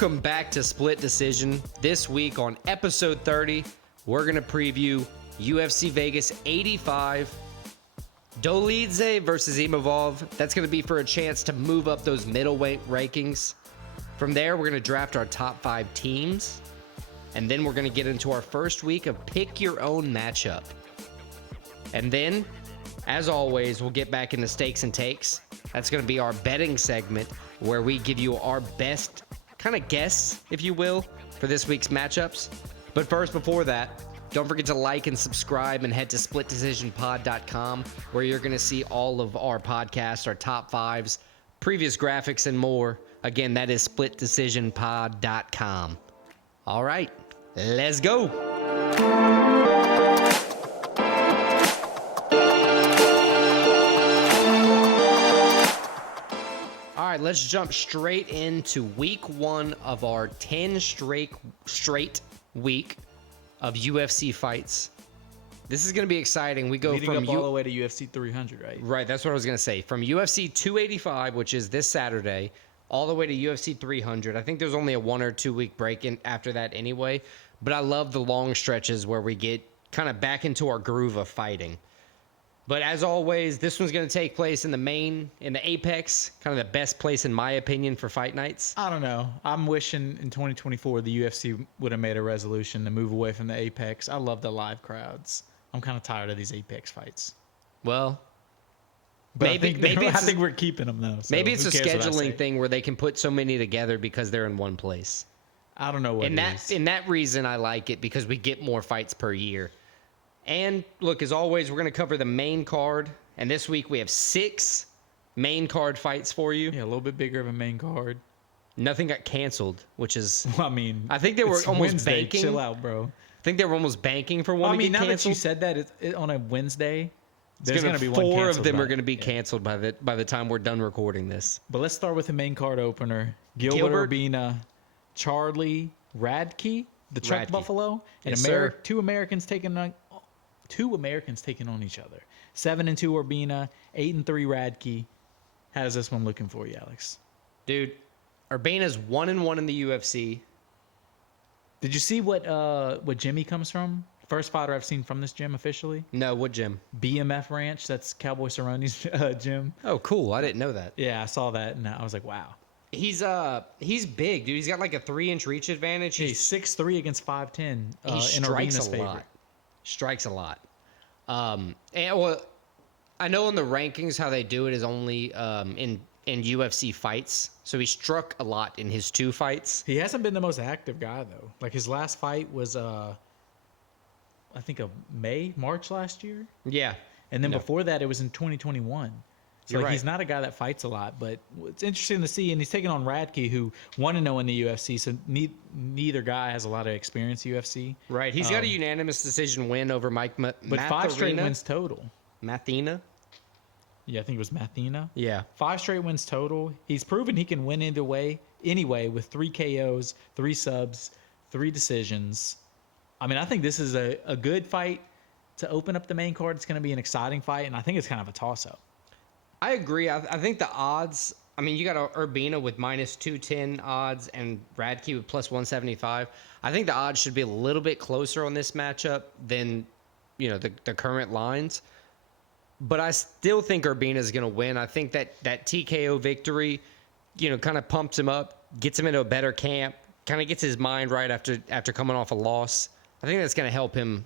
Welcome back to Split Decision. This week on episode 30, we're going to preview UFC Vegas 85, Dolidze versus Imavov. That's going to be for a chance to move up those middleweight rankings. From there, we're going to draft our top 5 teams, and then we're going to get into our first week of pick your own matchup. And then, as always, we'll get back into stakes and takes. That's going to be our betting segment where we give you our best kind of guess, if you will, for this week's matchups. But first, before that, don't forget to like and subscribe and head to splitdecisionpod.com where you're going to see all of our podcasts, our top 5s, previous graphics, and more. Again, that is splitdecisionpod.com. All right, let's go. All right, let's jump straight into week 1 of our 10 straight week of UFC fights. This is going to be exciting. We go leading from up all the way to UFC 300, right? Right, that's what I was going to say. From UFC 285, which is this Saturday, all the way to UFC 300. I think there's only a 1 or 2 week break in after that anyway, but I love the long stretches where we get kind of back into our groove of fighting. But as always, this one's going to take place in the Apex, kind of the best place in my opinion for fight nights. I don't know. I'm wishing in 2024 the UFC would have made a resolution to move away from the Apex. I love the live crowds. I'm kind of tired of these Apex fights. Well, but I think we're keeping them though. So maybe it's a scheduling thing where they can put so many together because they're in one place. I don't know what it is. In that reason, I like it because we get more fights per year. And look, as always, we're going to cover the main card. And this week we have 6 main card fights for you. Yeah, a little bit bigger of a main card. Nothing got canceled, which is... Well, I mean... I think they were almost Wednesday. banking. Chill out, bro. I think they were almost banking for one to get now canceled. that you said that, on a Wednesday, there's going to be 4 of them are going to be canceled by the time we're done recording this. But let's start with the main card opener. Gilbert Urbina, Charlie Radke, the Chuck Buffalo, and yes, two Americans taking on each other. 7-2 Urbina, 8-3 Radke. How's this one looking for you, Alex? Dude, Urbina's 1-1 in the UFC. Did you see what gym he comes from? First fighter I've seen from this gym officially. No, what gym? BMF Ranch. That's Cowboy Cerrone's gym. Oh, cool. I didn't know that. Yeah, I saw that and I was like, wow. He's big, dude. He's got like a 3-inch reach advantage. He's 6'3" against 5'10". He strikes a lot. Strikes a lot. And well, I know in the rankings how they do it is only in UFC fights. So he struck a lot in his 2 fights. He hasn't been the most active guy though. Like his last fight was I think March last year. Yeah. And then before that it was in 2021. So right. He's not a guy that fights a lot, but it's interesting to see. And he's taking on Radke, who 1-0 in the UFC. So neither guy has a lot of experience in UFC. Right. He's got a unanimous decision win over Mike but 5 straight wins total. Mathena? Yeah, I think it was Mathena. Yeah. 5 straight wins total. He's proven he can win either way. Anyway, with 3 KOs, 3 subs, 3 decisions. I mean, I think this is a good fight to open up the main card. It's going to be an exciting fight, and I think it's kind of a toss-up. I agree. I think the odds, I mean, you got Urbina with -210 odds and Radke with +175. I think the odds should be a little bit closer on this matchup than, the current lines. But I still think Urbina is going to win. I think that TKO victory, kind of pumps him up, gets him into a better camp, kind of gets his mind right after coming off a loss. I think that's going to help him,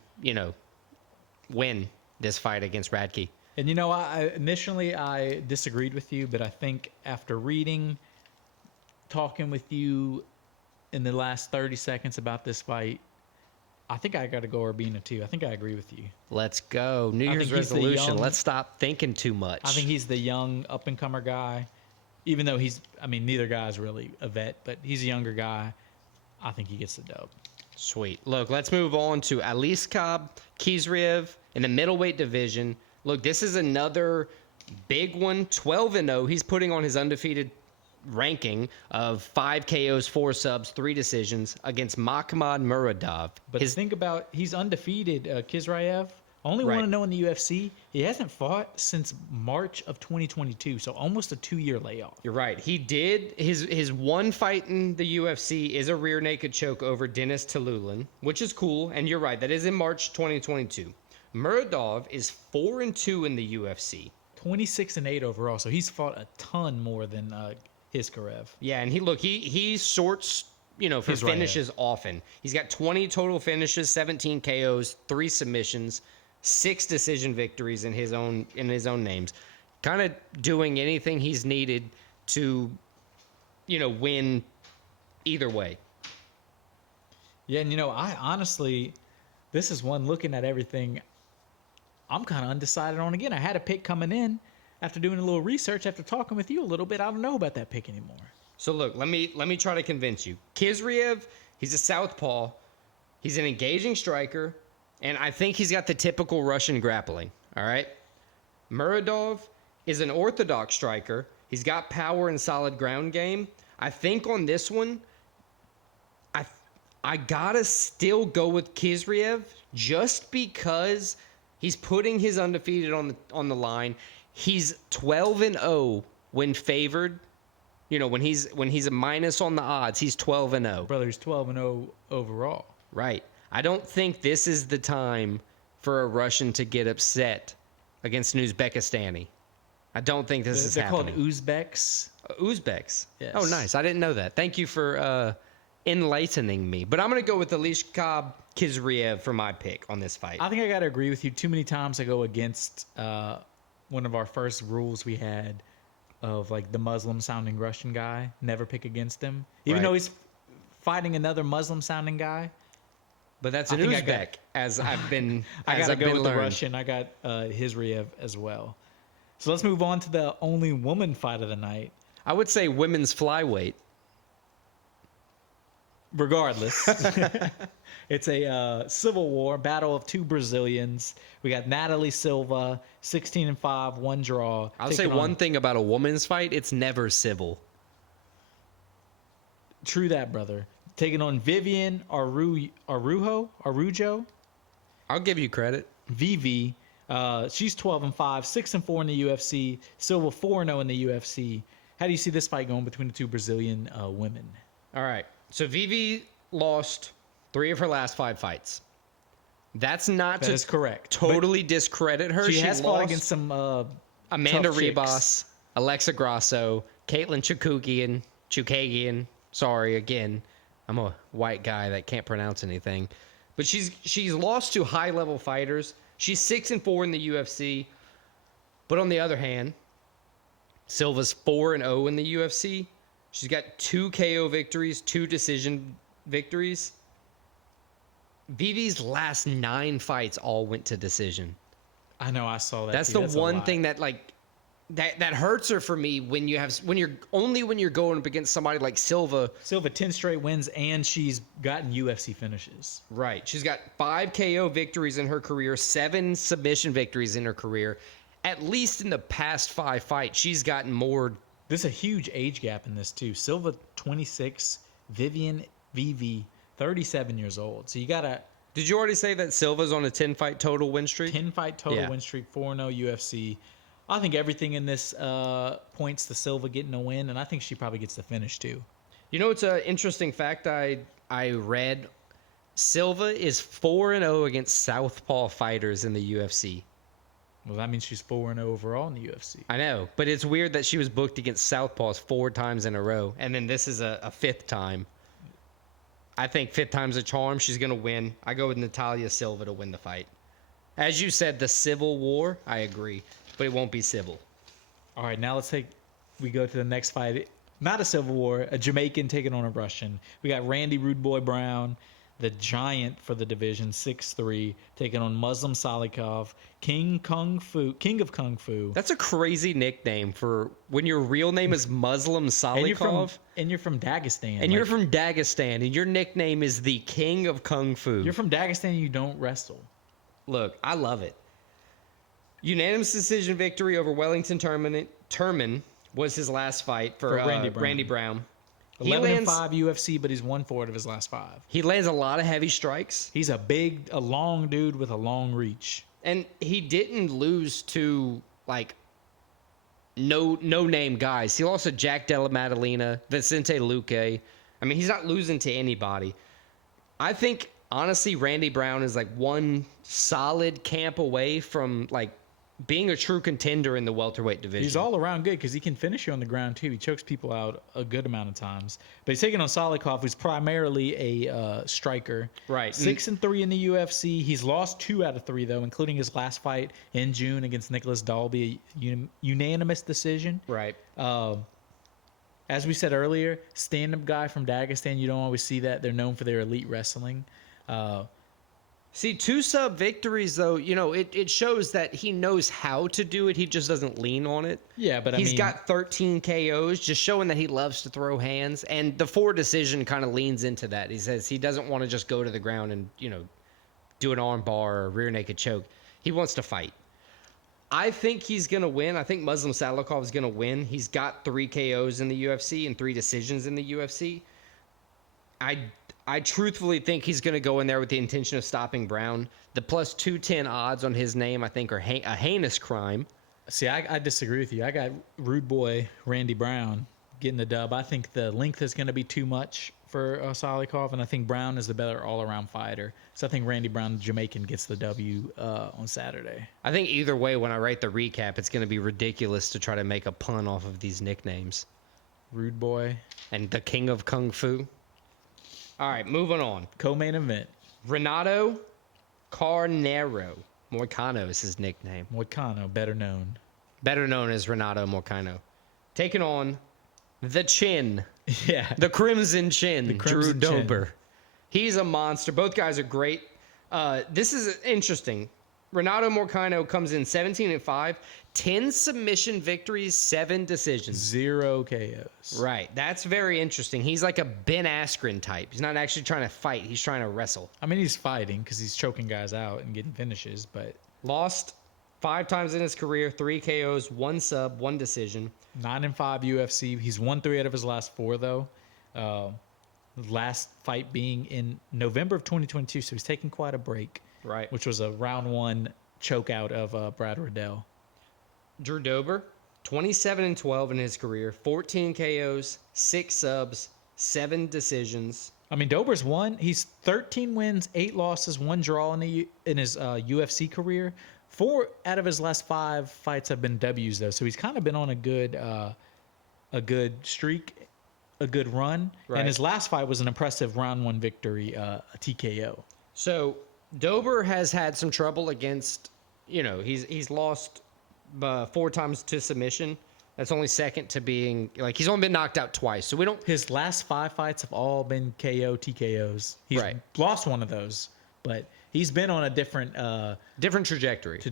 win this fight against Radke. And initially I disagreed with you, but I think after talking with you in the last 30 seconds about this fight, I think I got to go Urbina too. I think I agree with you. Let's go. New Year's resolution. Let's stop thinking too much. I think he's the young up-and-comer guy, even though neither guy is really a vet, but he's a younger guy. I think he gets the dub. Sweet. Look, let's move on to Aliskab Khizriev in the middleweight division. Look, this is another big one. 12-0. He's putting on his undefeated ranking of 5 KOs, 4 subs, 3 decisions against Makhmud Muradov. But think about, he's undefeated, Khizriev, Only Right. want to know in the UFC, he hasn't fought since March of 2022, so almost a 2-year layoff. You're right. He did his one fight in the UFC is a rear naked choke over Dennis Tululin, which is cool. And you're right, that is in March 2022. Muradov is 4-2 in the UFC. 26-8 overall, so he's fought a ton more than Hiskarev. Yeah, and he sorts, for His right finishes often. He's got 20 total finishes, 17 KOs, 3 submissions, 6 decision victories in his own names. Kind of doing anything he's needed to, win either way. Yeah, and I honestly, this is one looking at everything, I'm kind of undecided on again. I had a pick coming in after doing a little research, after talking with you a little bit. I don't know about that pick anymore. So look, let me try to convince you. Kizriev, he's a southpaw. He's an engaging striker, and I think he's got the typical Russian grappling. All right. Muradov is an orthodox striker. He's got power and solid ground game. I think on this one, I gotta still go with Kizriev just because he's putting his undefeated on the line. He's 12-0 when favored. When he's a minus on the odds, he's 12-0. Brother, he's 12-0 overall. Right. I don't think this is the time for a Russian to get upset against an Uzbekistani. I don't think this is happening. They're called Uzbeks. Uzbeks. Yes. Oh, nice. I didn't know that. Thank you for enlightening me. But I'm going to go with Alishkab Kizriev for my pick on this fight. I think I got to agree with you. Too many times I go against one of our first rules we had of like the Muslim sounding Russian guy. Never pick against him. Even Right. though he's fighting another Muslim sounding guy. But that's I an think I Uzbek, got- as I've been I as got to I've go been with learned. the Russian. I got Hizriev as well. So let's move on to the only woman fight of the night. I would say women's flyweight. Regardless, it's a civil war battle of two Brazilians. We got Natalie Silva, 16-5, 1 draw. I'll say taking one on- thing about a woman's fight: it's never civil. True that, brother. Taking on Vivian Arujo. I'll give you credit. Vivi. She's 12-5, 6-4 in the UFC. Silva 4-0 in the UFC. How do you see this fight going between the two Brazilian women? All right. So Vivi lost 3 of her last 5 fights. That's not That to is correct. totally discredit her. She has fought lost against some Amanda tough chicks. Ribas, Alexa Grasso, Caitlin Chukagian. Sorry, again, I'm a white guy that can't pronounce anything. But she's lost to high-level fighters. She's 6-4 in the UFC. But on the other hand, Silva's 4-0 in the UFC. She's got 2 KO victories, 2 decision victories. Vivi's last 9 fights all went to decision. I know, I saw that. That's too. the That's a one lot. thing that that hurts her for me when you're going up against somebody like Silva. Silva 10 straight wins, and she's gotten UFC finishes. Right. She's got 5 KO victories in her career, 7 submission victories in her career. At least in the past 5 fights, she's gotten more. There's a huge age gap in this too. Silva 26, Vivi 37 years old. So you got a Did you already say that Silva's on a 10-fight total win streak? 10-fight total Yeah. win streak, 4-0 UFC. I think everything in this points to Silva getting a win, and I think she probably gets the finish too. You know, it's an interesting fact I read. Silva is 4-0 against southpaw fighters in the UFC. Well, that means she's 4-0 overall in the UFC. I know, but it's weird that she was booked against southpaws 4 times in a row, and then this is a 5th time. I think 5th time's a charm. She's going to win. I go with Natalia Silva to win the fight. As you said, the Civil War, I agree, but it won't be civil. All right, now we go to the next fight. Not a civil war, a Jamaican taking on a Russian. We got Randy Rude Boy Brown, the giant for the division, 6'3", taking on Muslim Salikov, King of Kung Fu. That's a crazy nickname for when your real name is Muslim Salikov. And you're from Dagestan. And you're from Dagestan, and your nickname is the King of Kung Fu. You're from Dagestan and you don't wrestle. Look, I love it. Unanimous decision victory over Wellington Turman was his last fight for Randy Brown. 11-5 UFC, but he's won 4 out of his last 5. He lands a lot of heavy strikes. He's a long dude with a long reach. And he didn't lose to like no name guys. He lost to Jack Della Maddalena, Vicente Luque. I mean, he's not losing to anybody. I think honestly, Randy Brown is like one solid camp away from like being a true contender in the welterweight division. He's all around good because he can finish you on the ground too. He chokes people out a good amount of times. But he's taking on Salikov, who's primarily a striker. Right. 6-3 in the UFC. He's lost 2 out of 3 though, including his last fight in June against Nicholas Dalby, a unanimous decision. Right. As we said earlier, stand-up guy from Dagestan. You don't always see that. They're known for their elite wrestling. See, 2 sub victories, though, you know, it shows that he knows how to do it. He just doesn't lean on it. Yeah, but he's got 13 KOs, just showing that he loves to throw hands. And the 4 decision kind of leans into that. He says he doesn't want to just go to the ground and, you know, do an arm bar or rear naked choke. He wants to fight. I think he's going to win. I think Muslim Salikov is going to win. He's got 3 KOs in the UFC and 3 decisions in the UFC. I truthfully think he's going to go in there with the intention of stopping Brown. The plus 210 odds on his name, I think, are a heinous crime. See, I disagree with you. I got Rude Boy Randy Brown getting the dub. I think the length is going to be too much for Salikov, and I think Brown is the better all-around fighter. So I think Randy Brown, the Jamaican, gets the W on Saturday. I think either way, when I write the recap, it's going to be ridiculous to try to make a pun off of these nicknames. Rude Boy. And the King of Kung Fu. All right, moving on. Co-main event. Renato Carneiro. Moicano is his nickname. Moicano, better known. Better known as Renato Moicano. Taking on the Chin. Yeah. The Crimson Chin. The Crimson Drew Chin. Dober. He's a monster. Both guys are great. This is interesting. Renato Moicano comes in 17-5, 10 submission victories, 7 decisions. 0 KOs. Right. That's very interesting. He's like a Ben Askren type. He's not actually trying to fight. He's trying to wrestle. I mean, he's fighting because he's choking guys out and getting finishes, but... Lost 5 times in his career, 3 KOs, 1 sub, 1 decision. 9-5 UFC. He's won 3 out of his last 4, though. Last fight being in November of 2022, so he's taking quite a break. Right. Which was a round 1 choke out of Brad Riddell. Drew Dober, 27-12 in his career, 14 KOs, 6 subs, 7 decisions. I mean, Dober's won. He's 13 wins, 8 losses, 1 draw in his UFC career. 4 out of his last 5 fights have been W's, though. So he's kind of been on a good streak, a good run. Right. And his last fight was an impressive round 1 victory, a TKO. So Dober has had some trouble against, you know, he's lost 4 times to submission. That's only second to being, like, he's only been knocked out twice. So we don't. His last 5 fights have all been KO, TKOs. He's Right. lost one of those, but he's been on a different trajectory.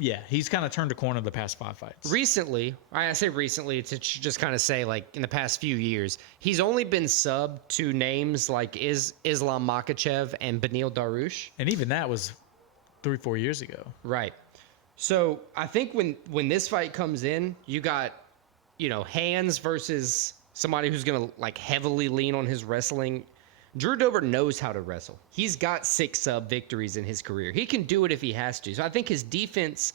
Yeah, he's kind of turned a corner the past 5 fights. Recently, I say recently to just kind of say like in the past few years, he's only been subbed to names like Islam Makhachev and Benil Dariush. And even that was 3-4 years ago. Right. So I think when this fight comes in, you got, you know, hands versus somebody who's going to like heavily lean on his wrestling. Drew Dober knows how to wrestle. He's got 6 sub victories in his career. He can do it if he has to. So I think his defense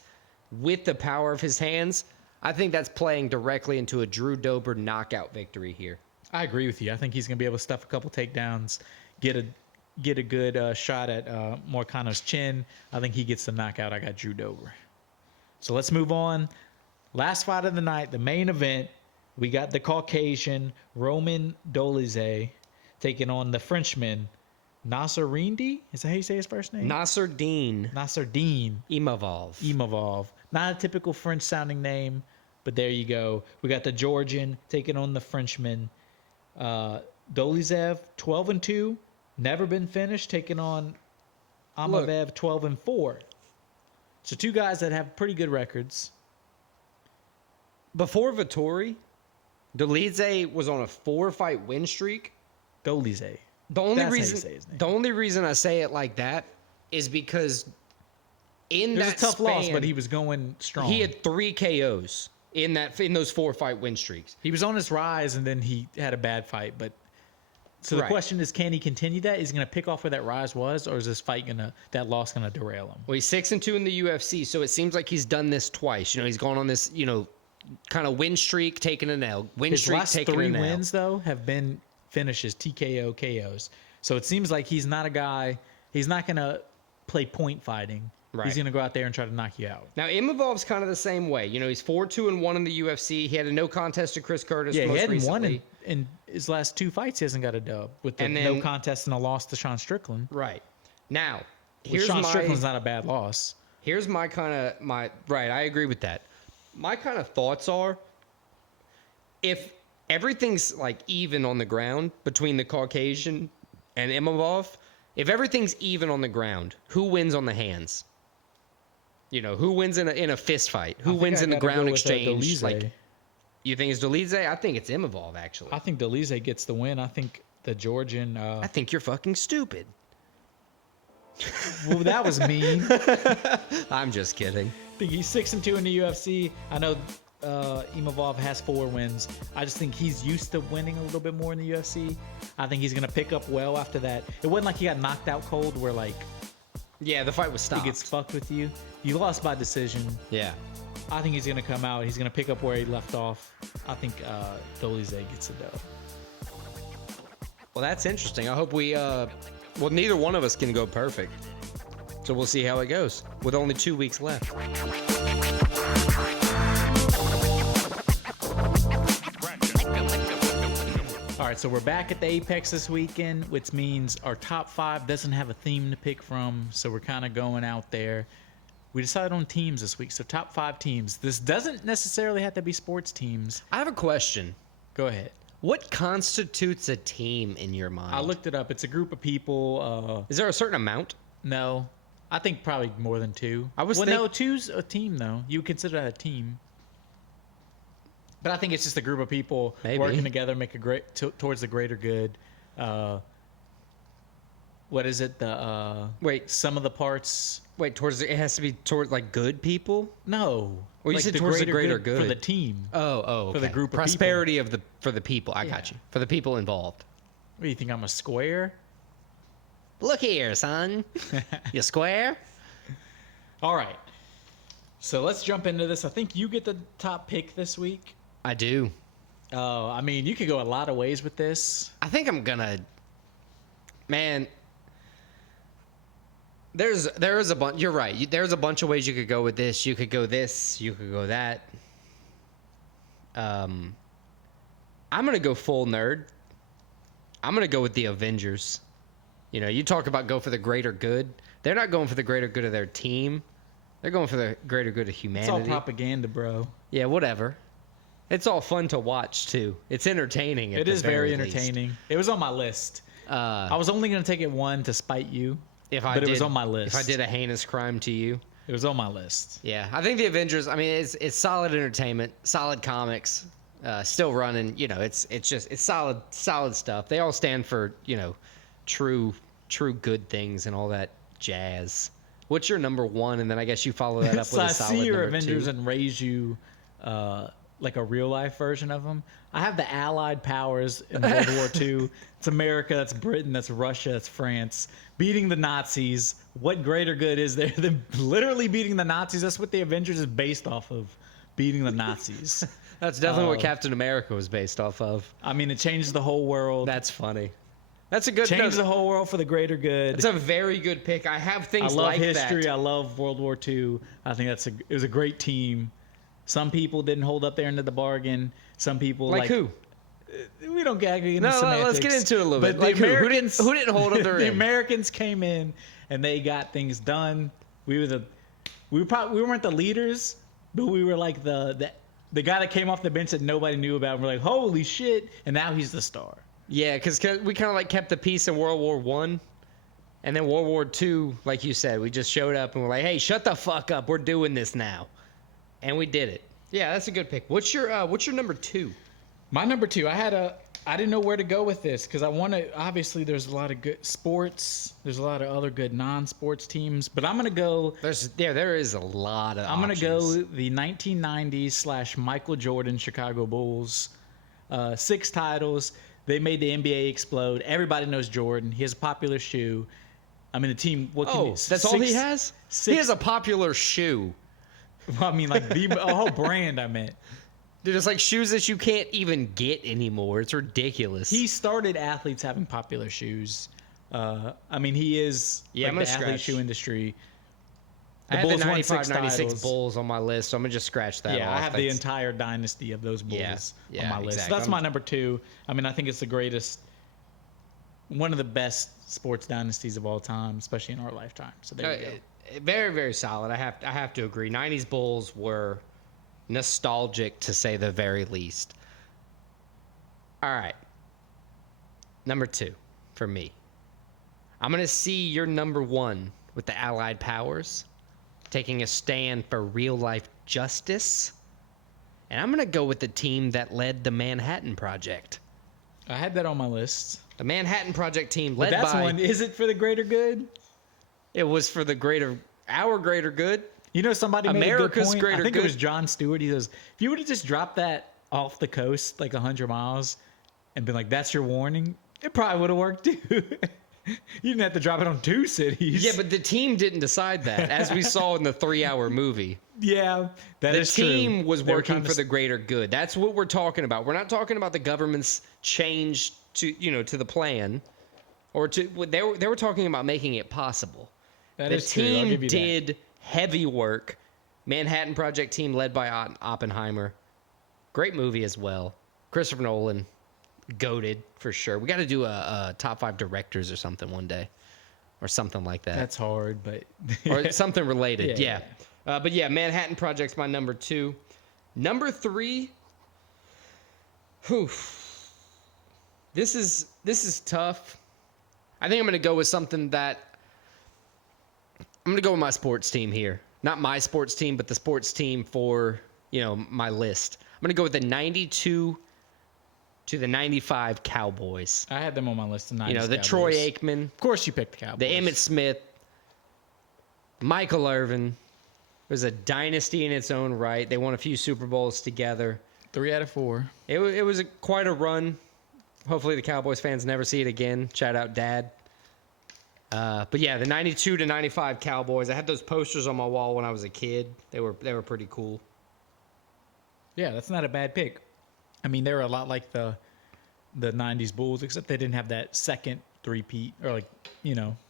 with the power of his hands, I think that's playing directly into a Drew Dober knockout victory here. I agree with you. I think he's going to be able to stuff a couple takedowns, get a good shot at Moicano's chin. I think he gets the knockout. I got Drew Dober. So let's move on. Last fight of the night, the main event. We got the Caucasian Roman Dolidze taking on the Frenchman Nassourindi. Is that how you say his first name? Nassourdine Imavov. Not a typical French-sounding name, but there you go. We got the Georgian taking on the Frenchman. Dolidze, 12-2, never been finished, taking on Imavov, 12-4. So 2 guys that have pretty good records. Before Vettori, Dolidze was on a 4-fight win streak. Dolidze. The only That's how you say his name. the only reason I say it like that is because in It was that a tough loss, span, but he was going strong. he had 3 KOs in those 4-fight win streaks. He was on his rise, and then he had a bad fight, but So the Right. question is, can he continue that? Is he going to pick off where that rise was, or is this fight that loss gonna derail him? Well, he's 6-2 in the UFC, so it seems like he's done this twice. He's gone on this, kind of win streak, taking an L. Win His streak, last taking 3 an L. wins though have been finishes, TKO, KOs. So it seems like he's not a guy. He's not going to play point fighting. Right. He's going to go out there and try to knock you out. Now, Imavov's kind of the same way. He's 4-2-1 in the UFC. He had a no contest to Chris Curtis Yeah, most he hadn't recently. won in his last 2 fights. He hasn't got a dub with the And then- no contest and a loss to Sean Strickland. Right. Now, Which Sean Strickland's not a bad loss. Here's my right, I agree with that. My kind of thoughts are, if everything's like even on the ground between the Caucasian and Imavov, if everything's even on the ground, who wins on the hands? Who wins in a fist fight? Who wins in the ground exchange? Dolidze. You think it's Dolidze? I think it's Imavov, actually. I think Dolidze gets the win. I think the Georgian. I think you're fucking stupid. Well, that was mean. I'm just kidding. I think he's 6-2 in the UFC. I know Imavov has 4 wins. I just think he's used to winning a little bit more in the UFC. I think he's gonna pick up well after that. It wasn't like he got knocked out cold, where like Yeah, the fight was stopped. he gets fucked with you. You lost by decision. Yeah. I think he's gonna come out. He's gonna pick up where he left off. I think Dolidze gets the dub. Well, that's interesting. I hope neither one of us can go perfect. So we'll see how it goes with only 2 weeks left. All right, so we're back at the Apex this weekend, which means our top 5 doesn't have a theme to pick from, so we're kind of going out there. We decided on teams this week, so top 5 teams. This doesn't necessarily have to be sports teams. I have a question. Go ahead. What constitutes a team in your mind? I looked it up. It's a group of people. Is there a certain amount? No, I think probably more than 2. No, 2's a team though. You would consider that a team. But I think it's just a group of people Maybe. working together, make towards the greater good. What is it? Wait. Some of the parts. Wait, it has to be towards like good people? No. Well, you said towards the greater good. for the team. Okay. For the group of prosperity for the people. I got Yeah. you. For the people involved. What do you think? I'm a square? Look here, son. You square? All right. So let's jump into this. I think you get the top pick this week. I do. I mean, you could go a lot of ways with this. I think I'm gonna. Man, there is a bunch. You're right. There's a bunch of ways you could go with this. You could go this. You could go that. I'm gonna go full nerd. I'm gonna go with the Avengers. You talk about go for the greater good. They're not going for the greater good of their team. They're going for the greater good of humanity. It's all propaganda, bro. Yeah, whatever. It's all fun to watch too. It's entertaining. It is very entertaining. It was on my list. I was only going to take it 1 to spite you, It was on my list. If I did a heinous crime to you. It was on my list. Yeah, I think the Avengers. I mean, it's solid entertainment, solid comics, still running. It's solid stuff. They all stand for true good things and all that jazz. What's your number 1? And then I guess you follow that up with a solid So I see your number Avengers 2. and raise you like a real life version of them. I have the Allied powers in World War II. It's America, that's Britain, that's Russia, that's France. Beating the Nazis. What greater good is there than literally beating the Nazis? That's what the Avengers is based off of. Beating the Nazis. That's definitely what Captain America was based off of. I mean, it changed the whole world. That's funny. That's a good. Changed the whole world for the greater good. It's a very good pick. I have things I love like history. that. I love World War II. I think it was a great team. Some people didn't hold up their end of the bargain. Some people Like who? We don't get into No, semantics. let's get into it a little But bit. the Like who? Americans, Who didn't hold up their the end? Americans came in and they got things done. We weren't the leaders, but we were like the guy that came off the bench that nobody knew about. And we're like, holy shit! And now he's the star. Yeah, because we kind of like kept the peace in World War I. And then World War II, like you said, we just showed up and we're like, hey, shut the fuck up. We're doing this now. And we did it. Yeah, that's a good pick. What's your number 2? My number 2, I didn't know where to go with this because I want to. Obviously, there's a lot of good sports. There's a lot of other good non-sports teams, but I'm gonna go. There is a lot of. I'm gonna go the 1990s / Michael Jordan Chicago Bulls. 6 titles. They made the NBA explode. Everybody knows Jordan. He has a popular shoe. I mean, the team. What can that's all he has? He has a popular shoe. Well, I mean, like a whole brand. I meant. Dude, it's like shoes that you can't even get anymore. It's ridiculous. He started athletes having popular shoes. I mean, he is I'm the gonna athlete scratch. shoe industry. I have the Bulls won 95, 6 96 titles. Bulls on my list, so I'm going to just scratch that Yeah, off. I have the entire dynasty of those Bulls Yeah, on my list. exactly. So that's my number 2. I mean, I think it's the greatest, one of the best sports dynasties of all time, especially in our lifetime. So there you go. Very, very solid. I have to agree. 90s Bulls were nostalgic, to say the very least. All right. Number 2 for me. I'm going to see your number 1 with the Allied Powers, taking a stand for real-life justice. And I'm going to go with the team that led the Manhattan Project. I had that on my list. The Manhattan Project team led But that's by... one. Is it for the greater good? It was for our greater good. You know, somebody made a good America's point. greater I think good. it was Jon Stewart. He goes, if you would have just dropped that off the coast, like 100 miles, and been like, that's your warning, it probably would have worked too. You didn't have to drop it on 2 cities. Yeah, but the team didn't decide that, as we saw in the 3-hour movie. Yeah, that is true. The team was They were working trying to for the greater good. That's what we're talking about. We're not talking about the government's change to the plan, or to they were talking about making it possible. That the is true. I'll team give you that. did heavy work. Manhattan Project team led by Oppenheimer. Great movie as well. Christopher Nolan, goated for sure. We got to do a top 5 directors or something one day, or something like that. That's hard, but Or something related. Yeah, Yeah. But yeah, Manhattan Project's my number 2. Number 3. Whew. This is tough. I think I'm going to go with something that I'm going to go with my sports team here. Not my sports team, but the sports team for, my list. I'm going to go with the 92 to the 95 Cowboys. I had them on my list of 90s The Cowboys. Troy Aikman, Of course, you picked the Cowboys. the Emmitt Smith, Michael Irvin. It was a dynasty in its own right. They won a few Super Bowls together. 3 out of 4. It was quite a run. Hopefully the Cowboys fans never see it again. Shout out, Dad. But yeah, the 92 to 95 Cowboys. I had those posters on my wall when I was a kid. They were pretty cool. Yeah, that's not a bad pick. I mean, they were a lot like the 90s Bulls, except they didn't have that second three-peat, or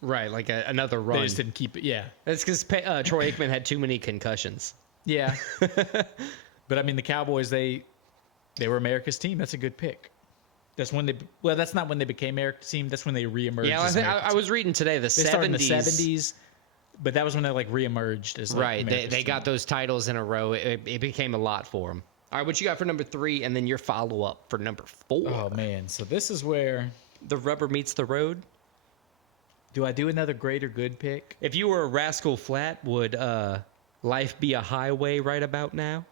Right, like another run. they just didn't keep it. Yeah. That's because Troy Aikman had too many concussions. Yeah. But I mean, the Cowboys, they were America's team. That's a good pick. That's when that's not when they became America's team. That's when they reemerged. Yeah, as I was reading today the 70s. They started in the 70s, but that was when they reemerged as Right, America's they team. got those titles in a row. It became a lot for them. All right, what you got for number 3, and then your follow-up for number 4. Oh man, so this is where The rubber meets the road. do I do another greater good pick? If you were a Rascal Flat, would life be a highway right about now?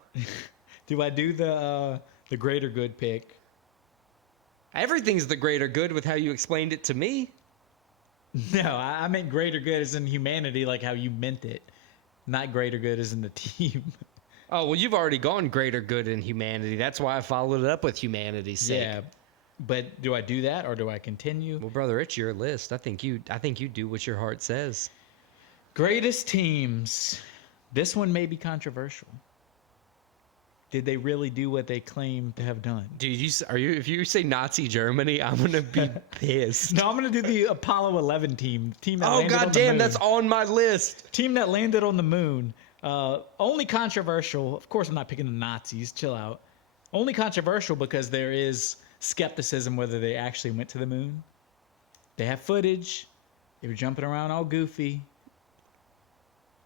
Do I do the greater good pick? Everything's the greater good with how you explained it to me. No, I meant greater good as in humanity, like how you meant it. Not greater good as in the team. Oh, well, you've already gone greater good in humanity. That's why I followed it up with humanity's sake. Yeah, but do I do that or do I continue? Well, brother, it's your list. I think you do what your heart says. Greatest teams. This one may be controversial. Did they really do what they claim to have done? Dude, if you say Nazi Germany, I'm gonna be pissed. No, I'm going to do the Apollo 11 team. Team that Oh landed on the goddamn, moon. that's on my list. Team that landed on the moon. Only controversial. Of course, I'm not picking the Nazis. Chill out. Only controversial because there is skepticism whether they actually went to the moon. They have footage. They were jumping around all goofy.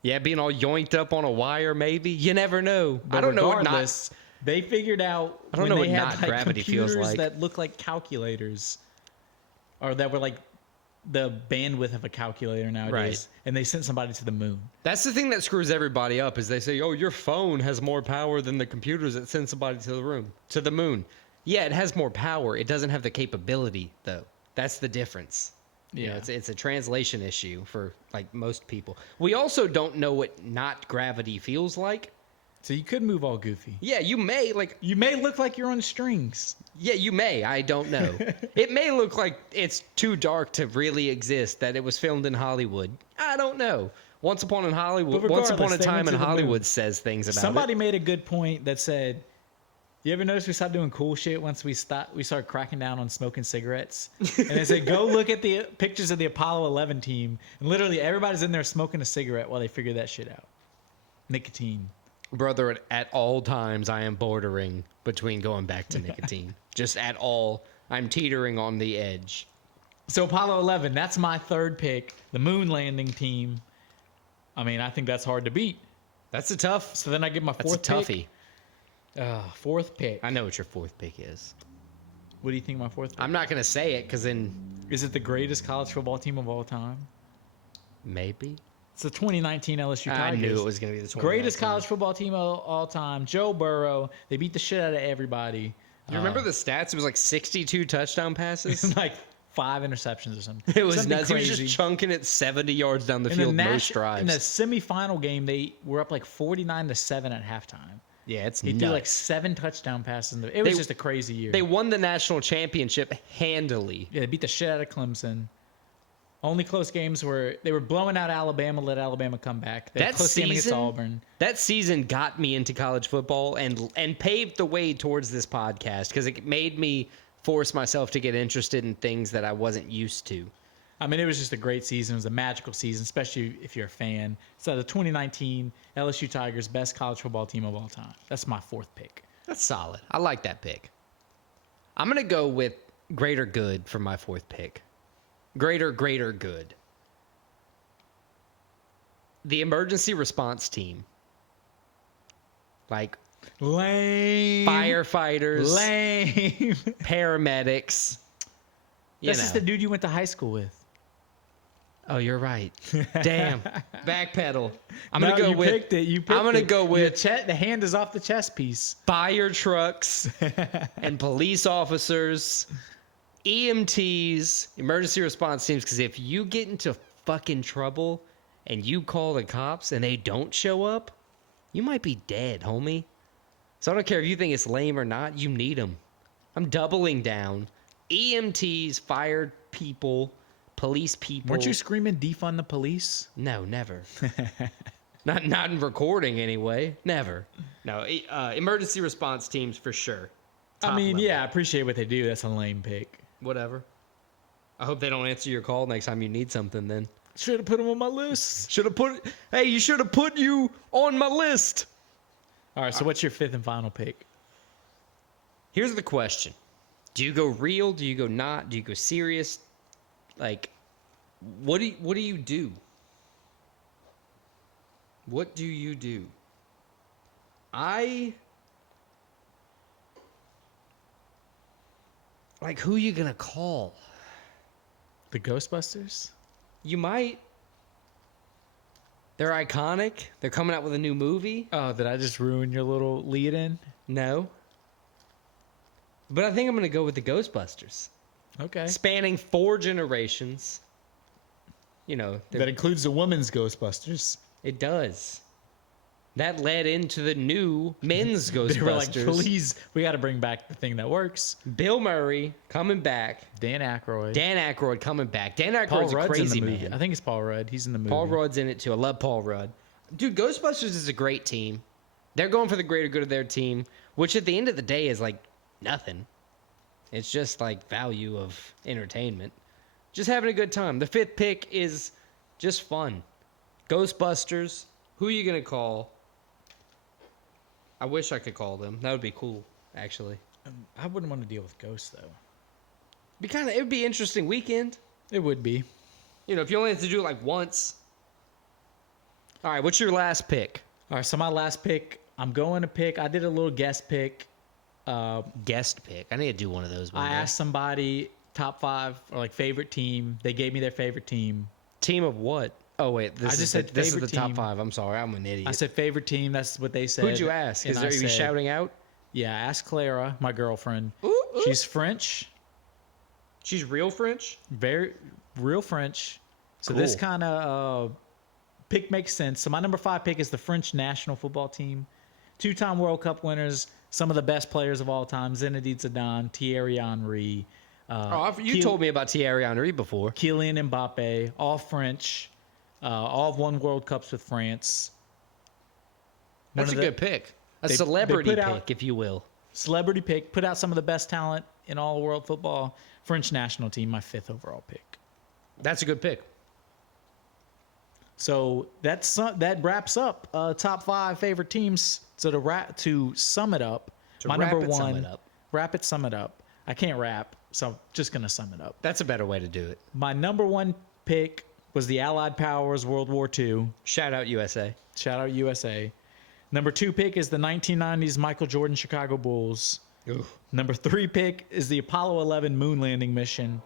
Yeah, being all yoinked up on a wire, maybe. You never know. But I don't know what not. regardless, they figured out I don't when know they what had not gravity feels computers like. that look like calculators, or that were like the bandwidth of a calculator nowadays, Right. and they sent somebody to the moon. That's the thing that screws everybody up is they say, "Oh, your phone has more power than the computers that send somebody to the moon." Yeah, it has more power. It doesn't have the capability, though. That's the difference. You know, Yeah. it's a translation issue for most people. We also don't know what not gravity feels like. So you could move all goofy. Yeah, you may You may look like you're on strings. Yeah, you may. I don't know. It may look like it's too dark to really exist, that it was filmed in Hollywood. I don't know. Once Upon a Time in Hollywood says things about Somebody it. made a good point that said, you ever notice we stopped doing cool shit once we started cracking down on smoking cigarettes? And they said, go look at the pictures of the Apollo 11 team. And literally everybody's in there smoking a cigarette while they figure that shit out. Nicotine. Brother, at all times, I am bordering between going back to nicotine. Just at all. I'm teetering on the edge. So Apollo 11, that's my third pick. The moon landing team. I mean, I think that's hard to beat. That's a tough. So then I get my fourth That's a pick. toughie. Fourth pick. I know what your fourth pick is. What do you think my fourth pick? I'm not going to say it because then Is it the greatest college football team of all time? maybe. It's the 2019 LSU Tigers. I knew it was going to be the Greatest college football team of all time. Joe Burrow. They beat the shit out of everybody. You remember the stats? It was like 62 touchdown passes. Like 5 interceptions or something. It was Something nuts. He was crazy. just chunking it 70 yards down the field most drives. In the semifinal game, they were up like 49-7 at halftime. Yeah, it's He nuts. threw like 7 touchdown passes. It was just a crazy year. They won the national championship handily. Yeah, they beat the shit out of Clemson. Only close games were they were blowing out Alabama, let Alabama come back. They had a close game against Auburn. That season got me into college football and paved the way towards this podcast because it made me force myself to get interested in things that I wasn't used to. I mean, it was just a great season. It was a magical season, especially if you're a fan. So the 2019 LSU Tigers, best college football team of all time. That's my fourth pick. That's solid. I like that pick. I'm going to go with greater good for my fourth pick. Greater good. The emergency response team. Like Lame. firefighters, Lame. paramedics. That's just the dude you went to high school with. Oh, you're right. Damn. Backpedal. I'm No, gonna go you with. picked it. You picked I'm gonna it. go with the hand is off the chess piece. fire trucks and police officers, EMTs, emergency response teams. Because if you get into fucking trouble and you call the cops and they don't show up, you might be dead, homie. So I don't care if you think it's lame or not. You need them. I'm doubling down. EMTs, fire people, police people. Weren't you screaming defund the police? No, never. not in recording anyway. Never. No, emergency response teams for sure. Top I mean, level. yeah, I appreciate what they do. That's a lame pick. Whatever. I hope they don't answer your call next time you need something then. Should have put them on my list. Hey, you should have put you on my list. All right, so what's your fifth and final pick? Here's the question. Do you go real? Do you go not? Do you go serious? Like, what do you do? What do you do? Like, who you gonna call? The Ghostbusters? You might. They're iconic. They're coming out with a new movie. Oh, did I just ruin your little lead in? No. But I think I'm gonna go with the Ghostbusters. Okay. Spanning 4 generations. You know, That includes the women's Ghostbusters. it does. That led into the new men's Ghostbusters. They were like, please, we got to bring back the thing that works. Bill Murray coming back. Dan Aykroyd. Dan Aykroyd coming back. Dan Paul Aykroyd's a Rudd's crazy in the movie. man. I think it's Paul Rudd. He's in the movie. Paul Rudd's in it too. I love Paul Rudd. Dude, Ghostbusters is a great team. They're going for the greater good of their team, which at the end of the day is like nothing. It's just like value of entertainment. Just having a good time. The fifth pick is just fun. Ghostbusters. Who are you going to call? I wish I could call them. That would be cool, actually. I wouldn't want to deal with ghosts, though. It would be an interesting weekend. It would be. You know, if you only have to do it like once. All right, what's your last pick? All right, so my last pick, I did a little guest pick. Guest pick. I need to do one of those. I asked somebody top 5 or like favorite team. They gave me their favorite team. Team of what? Oh wait, this is the favorite top team. 5. I'm sorry, I'm an idiot. I said favorite team. That's what they said. Who'd you ask? And Are you shouting out? Yeah, I asked Clara, my girlfriend. Ooh. She's French. She's real French? Very real French. So Cool. this kind of pick makes sense. So my number 5 pick is the French national football team. two-time World Cup winners, some of the best players of all time: Zinedine Zidane, Thierry Henry. You told me about Thierry Henry before. Kylian Mbappe, all French, all have won World Cups with France. That's a good pick. A celebrity pick, if you will. Celebrity pick. Put out some of the best talent in all of world football. French national team, my 5th overall pick. That's a good pick. So that wraps up top 5 favorite teams. So to sum it up, my number 1. Sum it up. Wrap it, sum it up. I can't rap, so I'm just gonna sum it up. That's a better way to do it. My number 1 pick was the Allied Powers, World War II. Shout out USA. Shout out USA. Number 2 pick is the 1990s Michael Jordan Chicago Bulls. Ooh. Number 3 pick is the Apollo 11 moon landing mission.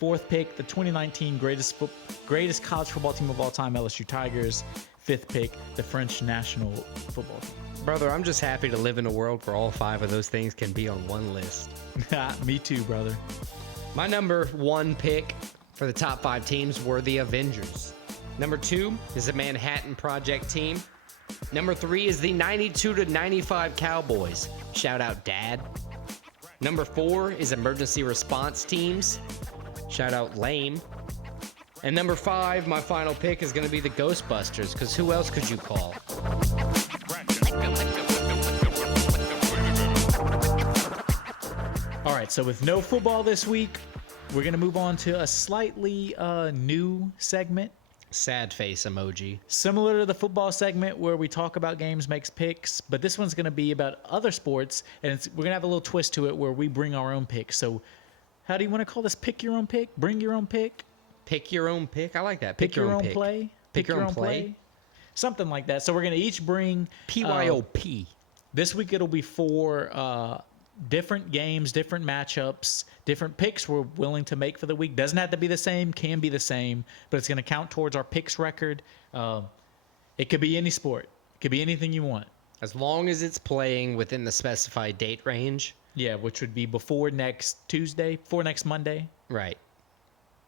4th pick, the 2019 greatest college football team of all time, LSU Tigers. 5th pick, the French national football team. Brother, I'm just happy to live in a world where all 5 of those things can be on one list. Me too, brother. My number 1 pick for the top 5 teams were the Avengers. Number 2 is the Manhattan Project team. Number 3 is the 92 to 95 Cowboys. Shout out, Dad. Number 4 is emergency response teams. Shout out, Lame. And number 5, my final pick, is going to be the Ghostbusters, because who else could you call? All right, so with no football this week, we're going to move on to a slightly new segment. Sad face emoji. Similar to the football segment where we talk about games, makes picks, but this one's going to be about other sports, and we're going to have a little twist to it where we bring our own picks. So how do you want to call this? Pick your own pick? Bring your own pick? Pick your own pick? I like that. Pick your own pick. play? Pick your own play? Something like that. So we're going to each bring... PYOP. This week it'll be 4 different games, different matchups, different picks we're willing to make for the week. Doesn't have to be the same, can be the same, but it's going to count towards our picks record. It could be any sport. It could be anything you want. As long as it's playing within the specified date range. Yeah, which would be before next Monday. Right.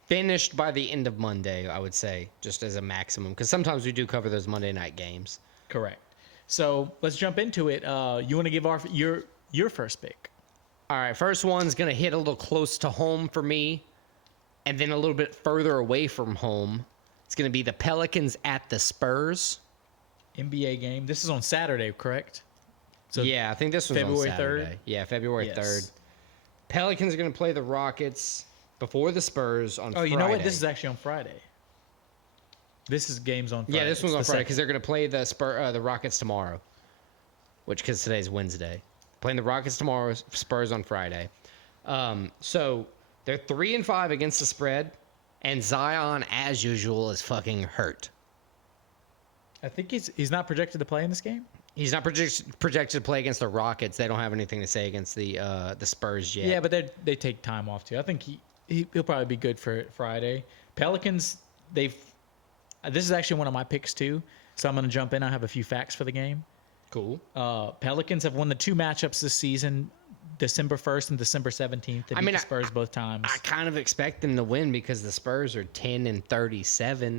Finished by the end of Monday, I would say, just as a maximum, because sometimes we do cover those Monday night games. Correct. So let's jump into it. You want to give your first pick? All right, first one's going to hit a little close to home for me, and then a little bit further away from home. It's going to be the Pelicans at the Spurs. NBA game. This is on Saturday, correct? So yeah, I think this was February on Saturday. 3rd? Yeah, February 3rd. Pelicans are going to play the Rockets before the Spurs on Friday. Oh, you know what? This is actually on Friday. This is games on Friday. Yeah, this one's on Friday because they're going to play the Rockets tomorrow, because today's Wednesday. Playing the Rockets tomorrow, Spurs on Friday. So they're 3-5 against the spread, and Zion, as usual, is fucking hurt. I think he's not projected to play in this game. He's not projected to play against the Rockets. They don't have anything to say against the Spurs yet. Yeah, but they take time off too. I think he'll probably be good for Friday. Pelicans, this is actually one of my picks too, so I'm going to jump in. I have a few facts for the game. Cool. Pelicans have won the 2 matchups this season, December 1st and December 17th. They beat the Spurs both times. I kind of expect them to win because the Spurs are 10-37.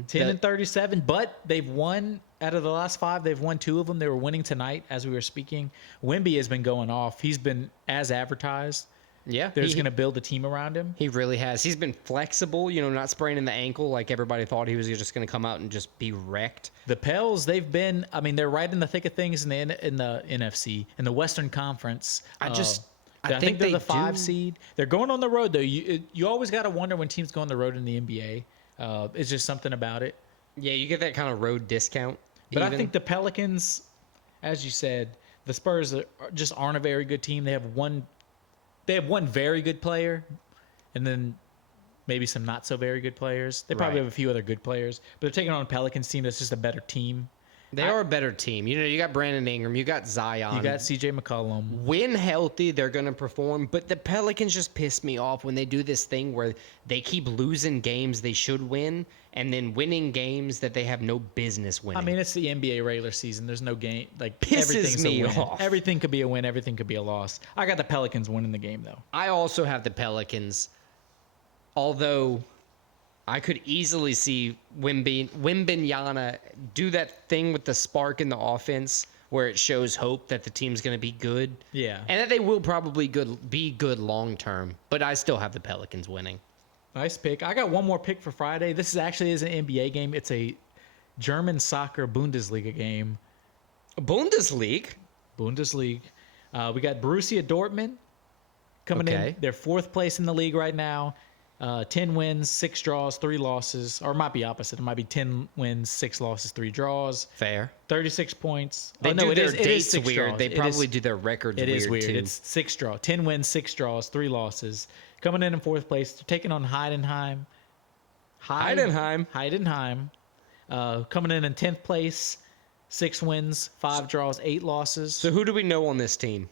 10-37, but they've won out of the last 5. They've won 2 of them. They were winning tonight as we were speaking. Wemby has been going off. He's been as advertised. Yeah, they're just going to build a team around him. He really has. He's been flexible, not spraining the ankle like everybody thought he was just going to come out and just be wrecked. The Pels, they're right in the thick of things in the NFC, in the Western Conference. I think they're the 5 seed. They're going on the road though. You always got to wonder when teams go on the road in the NBA. It's just something about it. Yeah, you get that kind of road discount. But I think the Pelicans, as you said, the Spurs just aren't a very good team. They have one very good player, and then maybe some not so very good players. They probably have a few other good players, but they're taking on a Pelicans team that's just a better team. They are a better team. You got Brandon Ingram, you got Zion, you got CJ McCollum. When healthy, they're going to perform, but the Pelicans just piss me off when they do this thing where they keep losing games they should win and then winning games that they have no business winning. I mean, it's the NBA regular season. There's no game. Pisses me off. Everything could be a win. Everything could be a loss. I got the Pelicans winning the game, though. I also have the Pelicans, although I could easily see Wembanyama do that thing with the spark in the offense where it shows hope that the team's going to be good. Yeah. And that they will probably be good long term. But I still have the Pelicans winning. Nice pick. I got one more pick for Friday. This is an NBA game. It's a German soccer Bundesliga game. Bundesliga? Bundesliga. We got Borussia Dortmund coming in. They're fourth place in the league right now. 10 wins, 6 draws, 3 losses. Or it might be opposite. It might be 10 wins, 6 losses, 3 draws. Fair. 36 points. They do their dates it weird. Draws. They probably do their records weird, too. It is weird. It's 6 draws. 10 wins, 6 draws, 3 losses. Coming in fourth place. They're taking on Heidenheim. Heidenheim. Coming in 10th place. 6 wins, 5 draws, 8 losses. So who do we know on this team?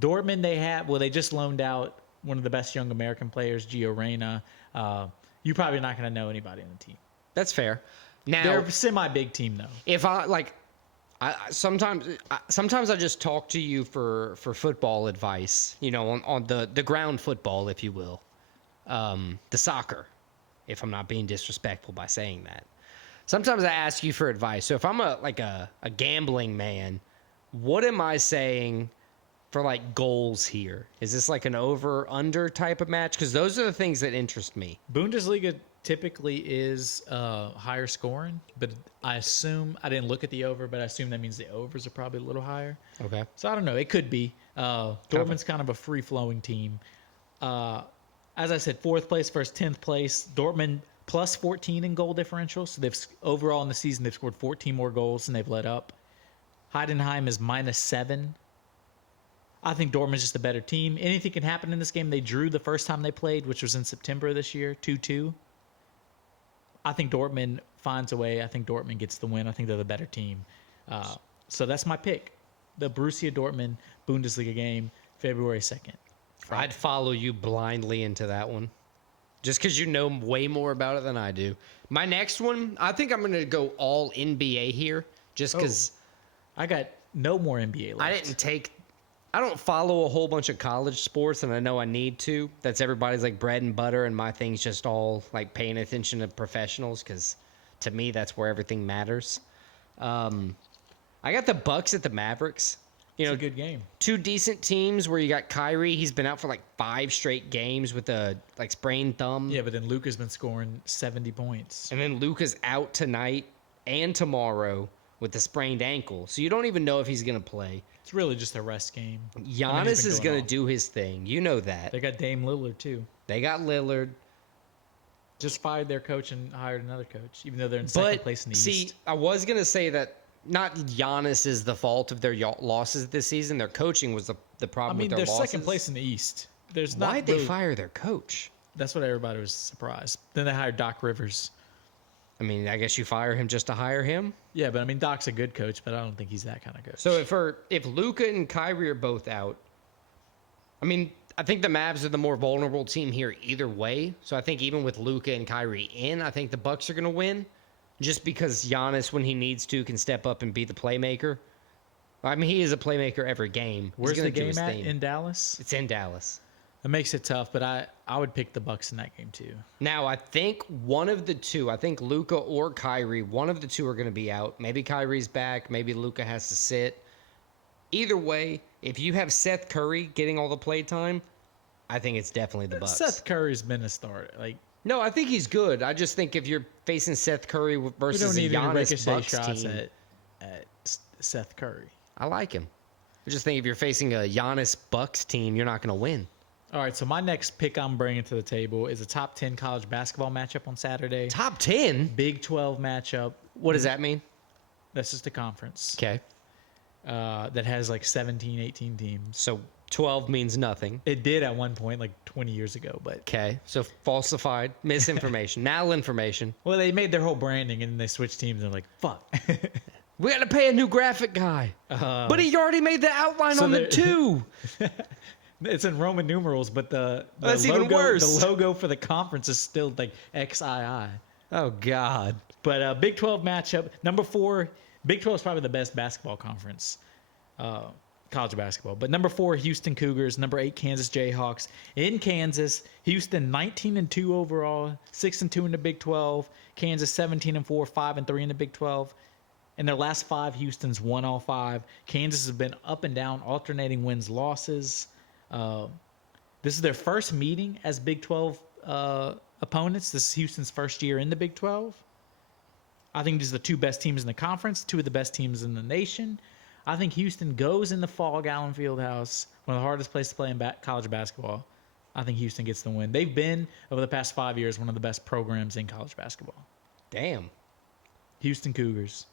Dortmund, they just loaned out one of the best young American players, Gio Reyna. You're probably not going to know anybody on the team. That's fair. Now they're a semi-big team, though. If sometimes I just talk to you for football advice, on the ground football, if you will, the soccer, if I'm not being disrespectful by saying that. Sometimes I ask you for advice. So if I'm a gambling man, what am I saying for goals here? Is this an over under type of match? Because those are the things that interest me. Bundesliga typically is higher scoring, but I assume I didn't look at the over, but I assume that means the overs are probably a little higher. Okay. So I don't know. It could be. Dortmund's kind of a free flowing team. As I said, 4th place versus 10th place. Dortmund plus 14 in goal differential. So overall in the season they've scored 14 more goals than they've let up. Heidenheim is -7. I think Dortmund's just a better team. Anything can happen in this game. They drew the first time they played, which was in September this year, 2-2. I think Dortmund finds a way. I think Dortmund gets the win. I think they're the better team. So that's my pick. The Borussia Dortmund Bundesliga game, February 2nd. I'd follow you blindly into that one. Just because you know way more about it than I do. My next one, I think I'm going to go all NBA here. Just because... I got no more NBA left. I don't follow a whole bunch of college sports, and I know I need to. That's everybody's bread and butter, and my thing's just all paying attention to professionals, because to me that's where everything matters. I got the Bucks at the Mavericks. It's a good game. 2 decent teams where you got Kyrie. He's been out for 5 straight games with a sprained thumb. Yeah, but then Luka's been scoring 70 points. And then Luka's out tonight and tomorrow with the sprained ankle. So you don't even know if he's going to play. It's really just a rest game. Giannis is going to do his thing. You know that. They got Dame Lillard, too. They got Lillard. Just fired their coach and hired another coach, even though they're in second place in the East. See, I was going to say that not Giannis is the fault of their losses this season. Their coaching was the problem with their losses. They're second place in the East. Why'd they fire their coach? That's what everybody was surprised. Then they hired Doc Rivers. I mean, I guess you fire him just to hire him? Yeah, but Doc's a good coach, but I don't think he's that kind of coach. So if Luka and Kyrie are both out, I think the Mavs are the more vulnerable team here either way. So I think even with Luka and Kyrie in, I think the Bucks are going to win. Just because Giannis, when he needs to, can step up and be the playmaker. He is a playmaker every game. Where's the game at? In Dallas? It's in Dallas. It makes it tough, but I would pick the Bucks in that game too. Now, I think one of the two, Luka or Kyrie, one of the two are going to be out. Maybe Kyrie's back. Maybe Luka has to sit. Either way, if you have Seth Curry getting all the play time, I think it's definitely the Bucks. Seth Curry's been a starter. No, I think he's good. I just think if you're facing Seth Curry versus a Giannis Bucks team, at Seth Curry. I like him. I just think if you're facing a Giannis Bucks team, you're not going to win. All right, so my next pick I'm bringing to the table is a top 10 college basketball matchup on Saturday. Top 10? Big 12 matchup. What does that mean? That's just a conference. Okay. That has 17, 18 teams. So 12 means nothing. It did at one point, 20 years ago, but... Okay, so falsified, misinformation, malinformation. Well, they made their whole branding, and then they switched teams, and they're like, fuck. We got to pay a new graphic guy. But he already made the outline on the 2. It's in Roman numerals, but the that's logo, even worse. The logo for the conference is still XII. Oh, God. But Big 12 matchup. Number 4, Big 12 is probably the best basketball conference, college basketball. But number 4, Houston Cougars. Number 8, Kansas Jayhawks. In Kansas, Houston 19-2 overall, 6-2 in the Big 12. Kansas 17-4, 5-3 in the Big 12. In their last 5, Houston's won all 5. Kansas has been up and down, alternating wins, losses. This is their first meeting as Big 12 opponents. This is Houston's first year in the Big 12. I think these are the 2 best teams in the conference, 2 of the best teams in the nation. I think Houston goes in the fall, Allen Fieldhouse, one of the hardest places to play in college basketball. I think Houston gets the win. They've been, over the past 5 years, one of the best programs in college basketball. Damn. Houston Cougars.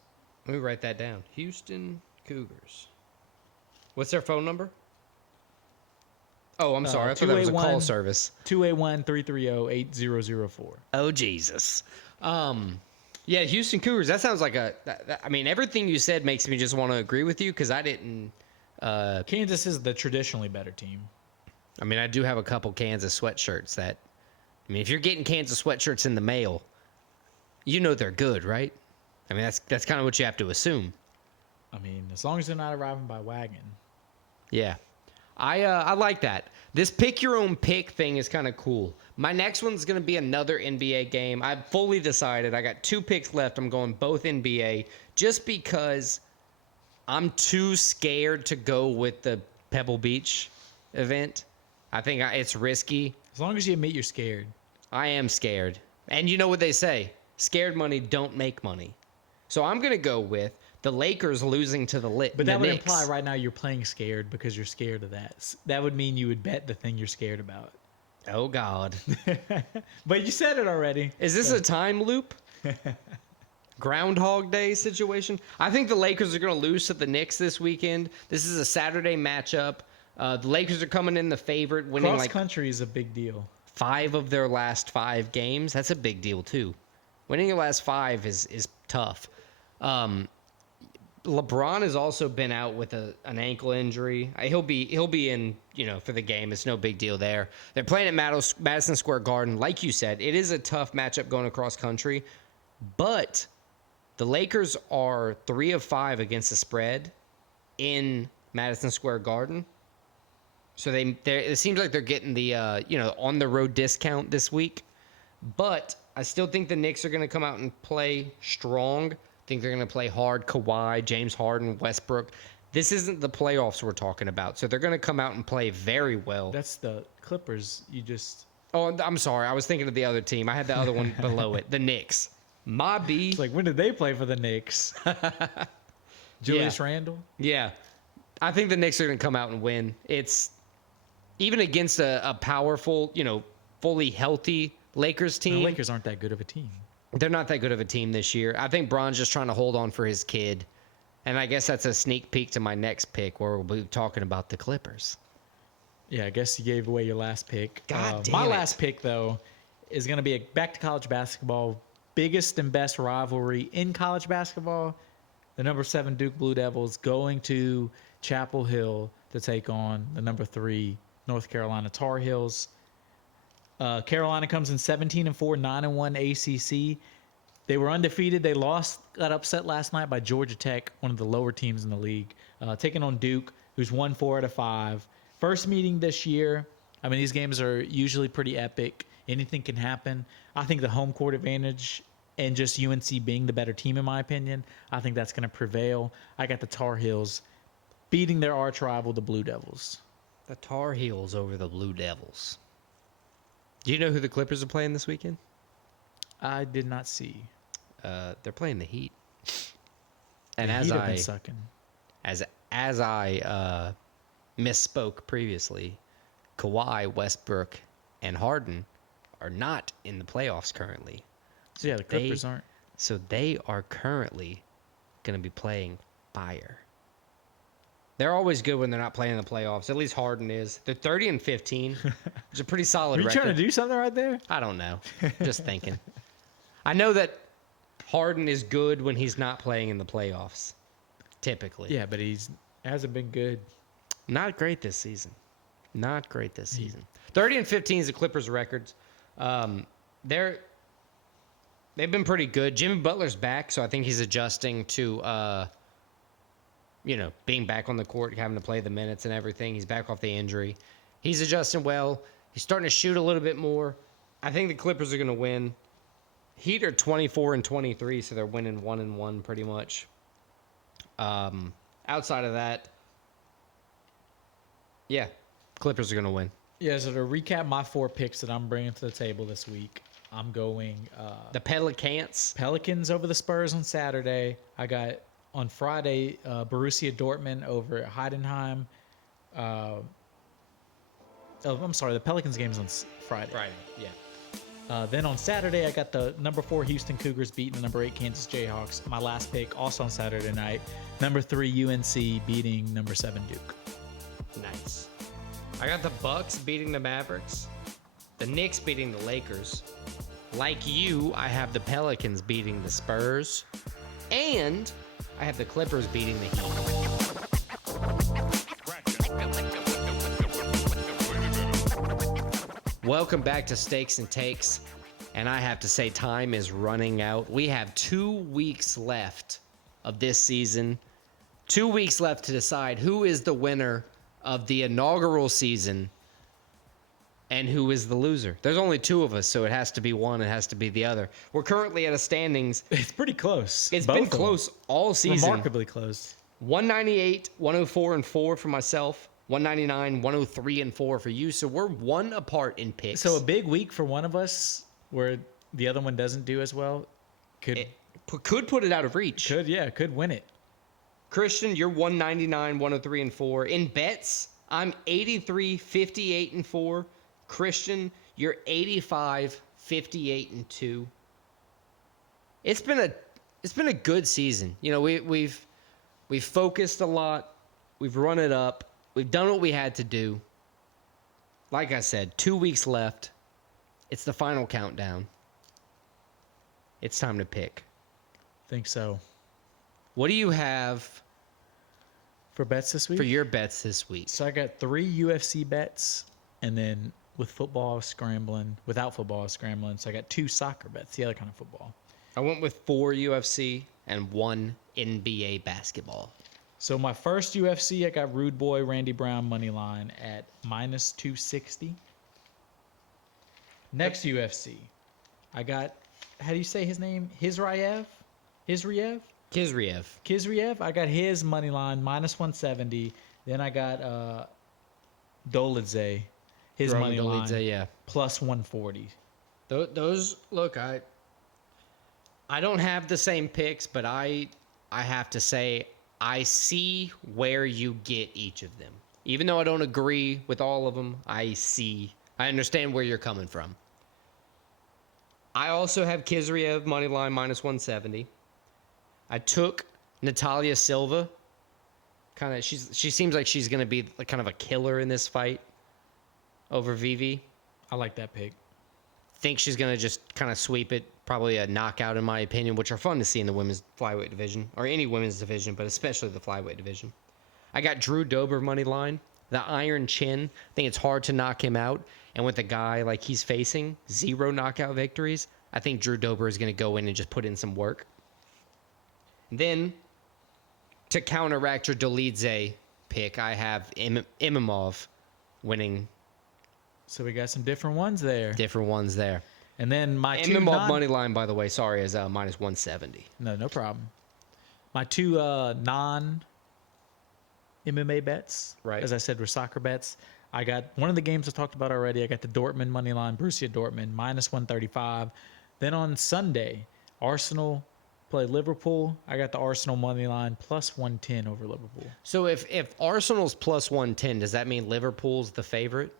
Let me write that down. Houston Cougars. What's their phone number? Oh, I'm sorry. I thought that was a call service. 281-330-8004. Oh, Jesus. Yeah, Houston Cougars. That sounds like I mean, everything you said makes me just want to agree with you because I didn't. Kansas is the traditionally better team. I mean, I do have a couple Kansas sweatshirts that. I mean, if you're getting Kansas sweatshirts in the mail, you know they're good, right? I mean, that's kind of what you have to assume. I mean, as long as they're not arriving by wagon. Yeah. I like that. This pick your own pick thing is kind of cool. My next one's going to be another NBA game. I've fully decided. I got 2 picks left. I'm going both NBA just because I'm too scared to go with the Pebble Beach event. I think it's risky. As long as you admit you're scared. I am scared. And you know what they say? Scared money don't make money. So I'm going to go with the Lakers losing to the Knicks. But that would imply right now you're playing scared because you're scared of that. That would mean you would bet the thing you're scared about. Oh, God. But you said it already. Is this a time loop? Groundhog Day situation? I think the Lakers are going to lose to the Knicks this weekend. This is a Saturday matchup. The Lakers are coming in the favorite, winning Cross country is a big deal. 5 of their last 5 games. That's a big deal, too. Winning your last 5 is tough. LeBron has also been out with an ankle injury. He'll be in, for the game. It's no big deal there. They're playing at Madison Square Garden. Like you said, it is a tough matchup going across country. But the Lakers are 3 of 5 against the spread in Madison Square Garden. So it seems like they're getting the on the road discount this week. But I still think the Knicks are going to come out and play strong. I think they're going to play hard. Kawhi, James Harden, Westbrook. This isn't the playoffs we're talking about. So they're going to come out and play very well. That's the Clippers. Oh, I'm sorry. I was thinking of the other team. I had the other one below it. The Knicks. My B. It's like, when did they play for the Knicks? Julius Randle? Yeah. I think the Knicks are going to come out and win. It's even against a powerful, fully healthy Lakers team. The Lakers aren't that good of a team. They're not that good of a team this year. I think Bron's just trying to hold on for his kid. And I guess that's a sneak peek to my next pick where we'll be talking about the Clippers. Yeah, I guess you gave away your last pick. God damn my it. last pick, though, is going to be back to college basketball. Biggest and best rivalry in college basketball. The number 7 Duke Blue Devils going to Chapel Hill to take on the number 3 North Carolina Tar Heels. Carolina comes in 17-4, 9-1 ACC. They were undefeated. They got upset last night by Georgia Tech, one of the lower teams in the league, taking on Duke, who's won 4 out of 5. First meeting this year. I mean, these games are usually pretty epic. Anything can happen. I think the home court advantage and just UNC being the better team, in my opinion, I think that's going to prevail. I got the Tar Heels beating their arch rival, the Blue Devils. The Tar Heels over the Blue Devils. Do you know who the Clippers are playing this weekend? I did not see. They're playing the Heat. And The Heat have been sucking. As I misspoke previously, Kawhi, Westbrook, and Harden are not in the playoffs currently. So yeah, the Clippers aren't. So they are currently going to be playing fire. They're always good when they're not playing in the playoffs. At least Harden is. They're 30-15. It's a pretty solid record. Are you trying to do something right there? I don't know. Just thinking. I know that Harden is good when he's not playing in the playoffs, typically. Yeah, but hasn't been good. Not great this season. 30-15 is the Clippers' records. They've been pretty good. Jimmy Butler's back, so I think he's adjusting to being back on the court, having to play the minutes and everything. He's back off the injury. He's adjusting well. He's starting to shoot a little bit more. I think the Clippers are going to win. Heat are 24-23, so they're winning 1-1 pretty much. Outside of that, yeah, Clippers are going to win. Yeah, so to recap my 4 picks that I'm bringing to the table this week, I'm going The Pelicans. Pelicans over the Spurs on Saturday. I got on Friday Borussia Dortmund over Heidenheim. I'm sorry, the Pelicans game's on Friday. Yeah. Then on Saturday, I got the number 4 Houston Cougars beating the number 8 Kansas Jayhawks. My last pick, also on Saturday night, number 3 UNC beating number 7 Duke. Nice. I got the Bucks beating the Mavericks, the Knicks beating the Lakers. Like you, I have the Pelicans beating the Spurs, and I have the Clippers beating the Heat. Welcome back to Stakes and Takes, and I have to say time is running out. We have 2 weeks left of this season, 2 weeks left to decide who is the winner of the inaugural season and who is the loser. There's only 2 of us, so it has to be one, it has to be the other. We're currently at a standings. It's pretty close. It's been close all season. Remarkably close. 198, 104, and 4 for myself. 199, 103, and 4 for you. So we're 1 apart in picks. So a big week for one of us where the other one doesn't do as well. Could put it out of reach. Could win it. Christian, you're 199, 103, and 4. In bets, I'm 83, 58, and 4. Christian, you're 85, 58, and 2. It's been a good season. You know, we've focused a lot. We've run it up. We've done what we had to do. Like I said, 2 weeks left. It's the final countdown. It's time to pick. Think so. What do you have for bets this week? For your bets this week. So I got 3 UFC bets, and then with football, I was scrambling. Without football, I was scrambling. So I got 2 soccer bets, the other kind of football. I went with 4 UFC and 1 NBA basketball. So my first UFC, I got Rude Boy Randy Brown money line at minus 260. Next UFC, I got, how do you say his name? Hizriev? Kizriev. I got his money line minus 170. Then I got Dolidze, his money line, yeah, plus 140. Those look, I don't have the same picks, but I have to say I see where you get each of them. Even though I don't agree with all of them, I understand where you're coming from. I also have Kizriev money line minus 170. I took Natalia Silva. She seems like she's going to be kind of a killer in this fight over Vivi. I like that pick. Think she's going to just kind of sweep it. Probably a knockout, in my opinion, which are fun to see in the women's flyweight division, or any women's division, but especially the flyweight division. I got Drew Dober money line, the Iron Chin. I think it's hard to knock him out. And with a guy like he's facing, 0 knockout victories, I think Drew Dober is going to go in and just put in some work. Then, to counteract your Dolidze pick, I have Imavov winning. So we got some different ones there. And then my two money line, by the way, sorry, is minus 170. No problem. My 2 non-MMA bets, right, as I said, were soccer bets. I got one of the games I talked about already. I got the Dortmund money line, Borussia Dortmund, minus 135. Then on Sunday, Arsenal play Liverpool. I got the Arsenal money line, plus 110 over Liverpool. So if Arsenal's plus 110, does that mean Liverpool's the favorite?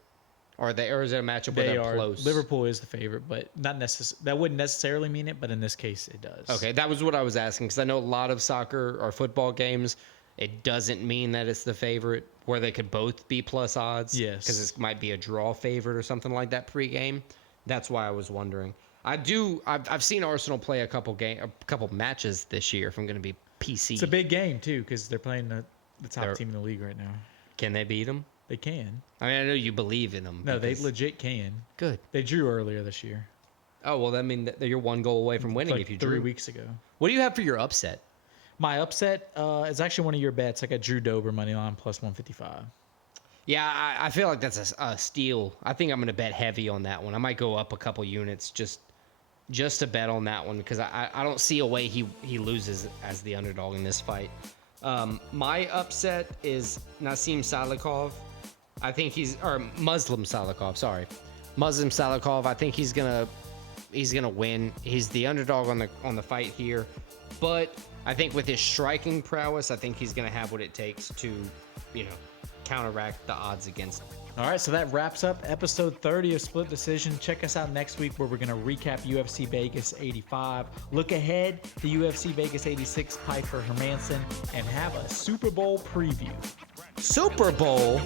Or is it a matchup where they're close? Liverpool is the favorite, but not that wouldn't necessarily mean it, but in this case, it does. Okay, that was what I was asking, because I know a lot of soccer or football games, it doesn't mean that it's the favorite, where they could both be plus odds. Yes. Because it might be a draw favorite or something like that pregame. That's why I was wondering. I've seen Arsenal play a couple matches this year, if I'm going to be PC. It's a big game, too, because they're playing the top team in the league right now. Can they beat them? They can. I mean, I know you believe in them. No, they legit can. Good. They drew earlier this year. Oh, well, that means that you're 1 goal away from winning like if you drew. 3 weeks ago. What do you have for your upset? My upset is actually one of your bets. I got Drew Dober money line plus 155. Yeah, I feel like that's a steal. I think I'm going to bet heavy on that one. I might go up a couple units just to bet on that one, because I don't see a way he loses as the underdog in this fight. My upset is Nassim Salikov. I think Muslim Salikov. Sorry, Muslim Salikov. I think he's gonna win. He's the underdog on the fight here, but I think with his striking prowess, I think he's gonna have what it takes to, counteract the odds against him. All right, so that wraps up episode 30 of Split Decision. Check us out next week where we're going to recap UFC Vegas 85, look ahead to UFC Vegas 86, Piper Hermanson, and have a Super Bowl preview. Super Bowl?